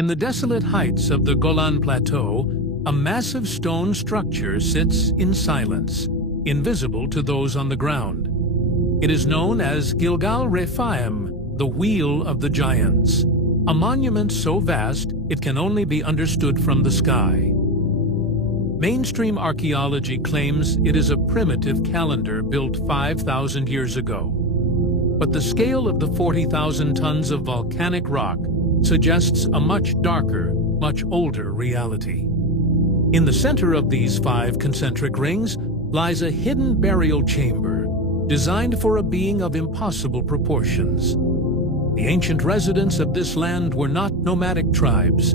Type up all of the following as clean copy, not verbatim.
In the desolate heights of the Golan plateau, a massive stone structure sits in silence, invisible to those on the ground. It is known as Gilgal Refaim, the Wheel of the Giants, a monument so vast it can only be understood from the sky. Mainstream archaeology claims it is a primitive calendar built 5,000 years ago. But the scale of the 40,000 tons of volcanic rock suggests a much darker, much older reality. In the center of these 5 concentric rings lies a hidden burial chamber designed for a being of impossible proportions. The ancient residents of this land were not nomadic tribes.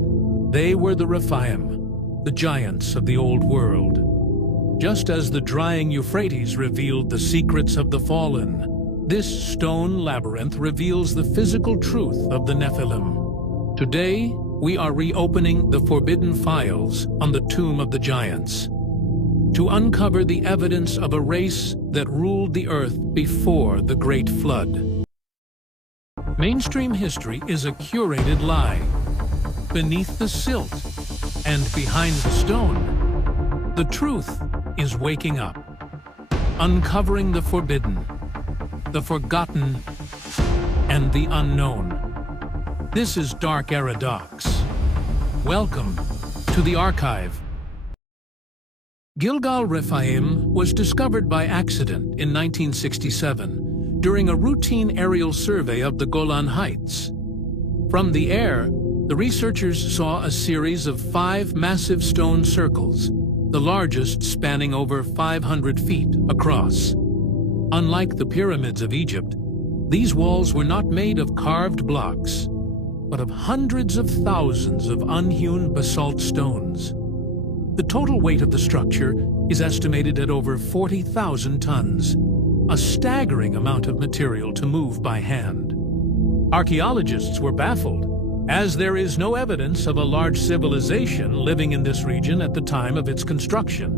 They were the Rephaim, the giants of the old world. Just as the drying Euphrates revealed the secrets of the fallen, this stone labyrinth reveals the physical truth of the Nephilim. Today, we are reopening the forbidden files on the tomb of the giants to uncover the evidence of a race that ruled the earth before the Great Flood. Mainstream history is a curated lie. Beneath the silt and behind the stone, the truth is waking up, uncovering the forbidden, the forgotten, and the unknown. This is Dark Era Docs. Welcome to the archive. Gilgal Refaim was discovered by accident in 1967 during a routine aerial survey of the Golan Heights. From the air, the researchers saw a series of 5 massive stone circles, the largest spanning over 500 feet across. Unlike the pyramids of Egypt, these walls were not made of carved blocks, but of hundreds of thousands of unhewn basalt stones. The total weight of the structure is estimated at over 40,000 tons, a staggering amount of material to move by hand. Archaeologists were baffled, as there is no evidence of a large civilization living in this region at the time of its construction.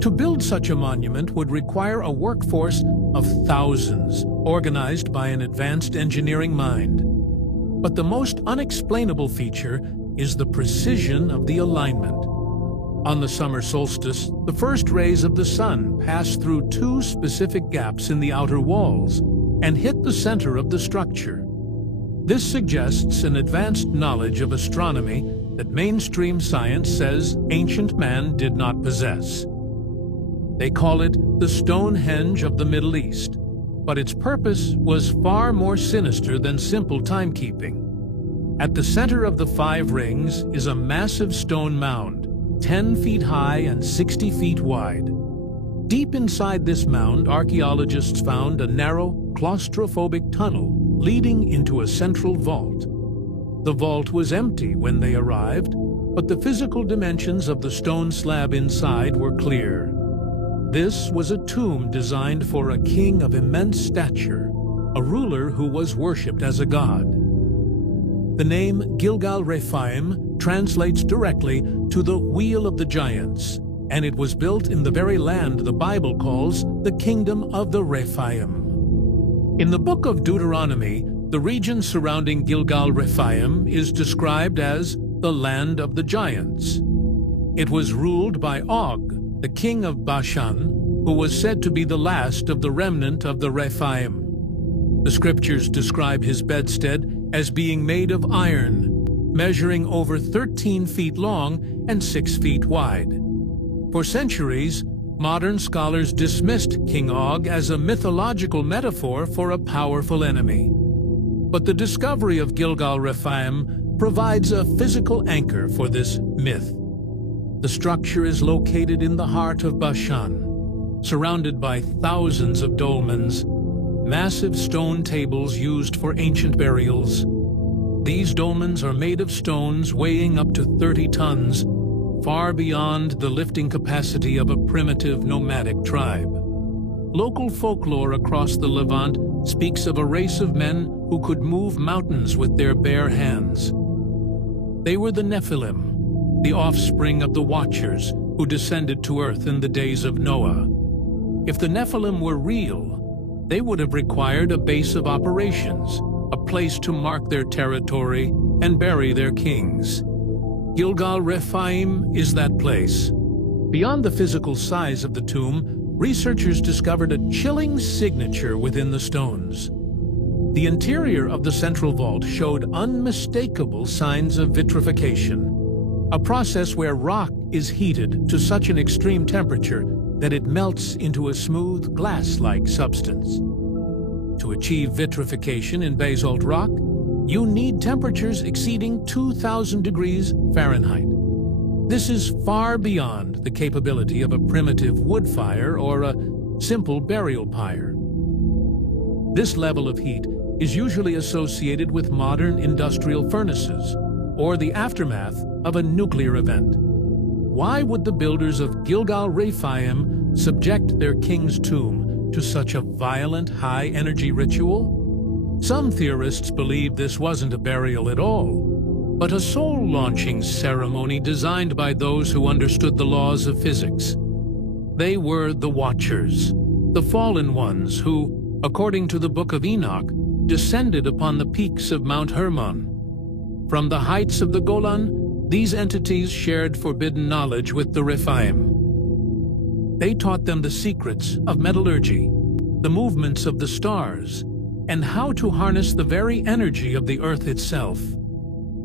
To build such a monument would require a workforce of thousands, organized by an advanced engineering mind. But the most unexplainable feature is the precision of the alignment. On the summer solstice, the first rays of the sun pass through 2 specific gaps in the outer walls and hit the center of the structure. This suggests an advanced knowledge of astronomy that mainstream science says ancient man did not possess. They call it the Stonehenge of the Middle East, but its purpose was far more sinister than simple timekeeping. At the center of the 5 rings is a massive stone mound, 10 feet high and 60 feet wide. Deep inside this mound, archaeologists found a narrow, claustrophobic tunnel leading into a central vault. The vault was empty when they arrived, but the physical dimensions of the stone slab inside were clear. This was a tomb designed for a king of immense stature, a ruler who was worshipped as a god. The name Gilgal Refaim translates directly to the Wheel of the Giants, and it was built in the very land the Bible calls the Kingdom of the Rephaim. In the book of Deuteronomy, the region surrounding Gilgal Refaim is described as the land of the giants. It was ruled by Og, the king of Bashan, who was said to be the last of the remnant of the Rephaim. The scriptures describe his bedstead as being made of iron, measuring over 13 feet long and 6 feet wide. For centuries, modern scholars dismissed King Og as a mythological metaphor for a powerful enemy. But the discovery of Gilgal Refaim provides a physical anchor for this myth. The structure is located in the heart of Bashan, surrounded by thousands of dolmens, massive stone tables used for ancient burials. These dolmens are made of stones weighing up to 30 tons, far beyond the lifting capacity of a primitive nomadic tribe. Local folklore across the Levant speaks of a race of men who could move mountains with their bare hands. They were the Nephilim, the offspring of the Watchers who descended to earth in the days of Noah. If the Nephilim were real, they would have required a base of operations, a place to mark their territory, and bury their kings. Gilgal Refaim is that place. Beyond the physical size of the tomb, researchers discovered a chilling signature within the stones. The interior of the central vault showed unmistakable signs of vitrification, a process where rock is heated to such an extreme temperature that it melts into a smooth, glass-like substance. To achieve vitrification in basalt rock, you need temperatures exceeding 2,000 degrees Fahrenheit. This is far beyond the capability of a primitive wood fire or a simple burial pyre. This level of heat is usually associated with modern industrial furnaces or the aftermath of a nuclear event. Why would the builders of Gilgal Refaim subject their king's tomb to such a violent, high-energy ritual? Some theorists believe this wasn't a burial at all, but a soul-launching ceremony designed by those who understood the laws of physics. They were the Watchers, the fallen ones who, according to the Book of Enoch, descended upon the peaks of Mount Hermon. From the heights of the Golan, these entities shared forbidden knowledge with the Rephaim. They taught them the secrets of metallurgy, the movements of the stars, and how to harness the very energy of the earth itself.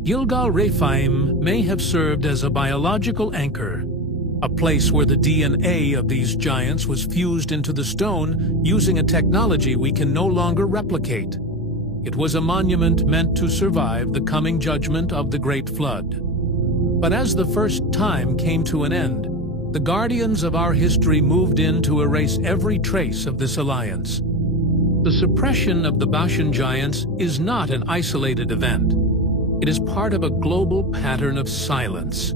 Gilgal Refaim may have served as a biological anchor, a place where the DNA of these giants was fused into the stone using a technology we can no longer replicate. It was a monument meant to survive the coming judgment of the Great Flood. But as the first time came to an end, the guardians of our history moved in to erase every trace of this alliance. The suppression of the Bashan giants is not an isolated event. It is part of a global pattern of silence.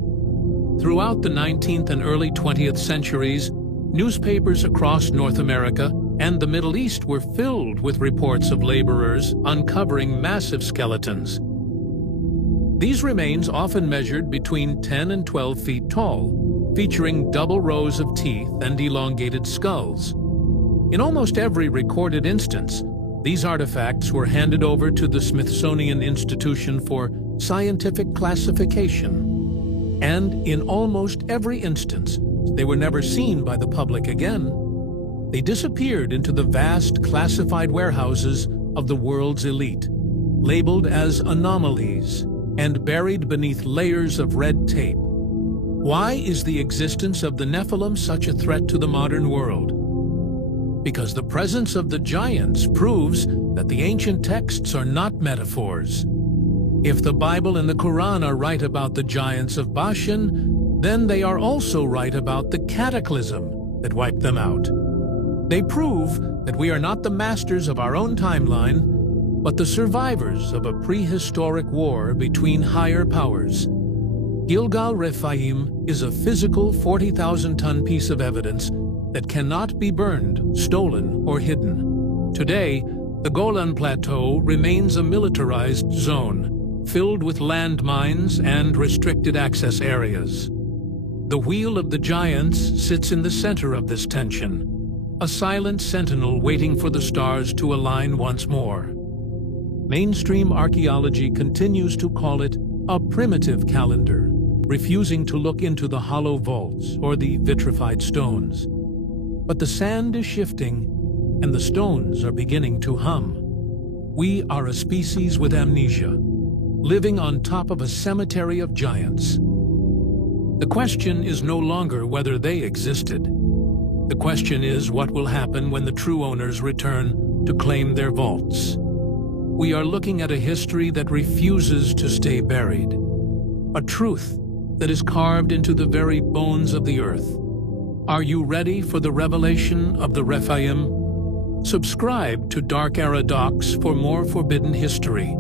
Throughout the 19th and early 20th centuries, newspapers across North America and the Middle East were filled with reports of laborers uncovering massive skeletons. These remains often measured between 10 and 12 feet tall, featuring double rows of teeth and elongated skulls. In almost every recorded instance, these artifacts were handed over to the Smithsonian Institution for scientific classification. And in almost every instance, they were never seen by the public again. They disappeared into the vast classified warehouses of the world's elite, labeled as anomalies and buried beneath layers of red tape. Why is the existence of the Nephilim such a threat to the modern world? Because the presence of the giants proves that the ancient texts are not metaphors. If the Bible and the Quran are right about the giants of Bashan, then they are also right about the cataclysm that wiped them out. They prove that we are not the masters of our own timeline, but the survivors of a prehistoric war between higher powers. Gilgal Refaim is a physical 40,000-ton piece of evidence that cannot be burned, stolen, or hidden. Today, the Golan Plateau remains a militarized zone, filled with landmines and restricted access areas. The Wheel of the Giants sits in the center of this tension, a silent sentinel waiting for the stars to align once more. Mainstream archaeology continues to call it a primitive calendar, refusing to look into the hollow vaults or the vitrified stones. But the sand is shifting, and the stones are beginning to hum. We are a species with amnesia, living on top of a cemetery of giants. The question is no longer whether they existed. The question is what will happen when the true owners return to claim their vaults. We are looking at a history that refuses to stay buried, a truth that is carved into the very bones of the earth. Are you ready for the revelation of the Rephaim? Subscribe to Dark Era Docs for more forbidden history.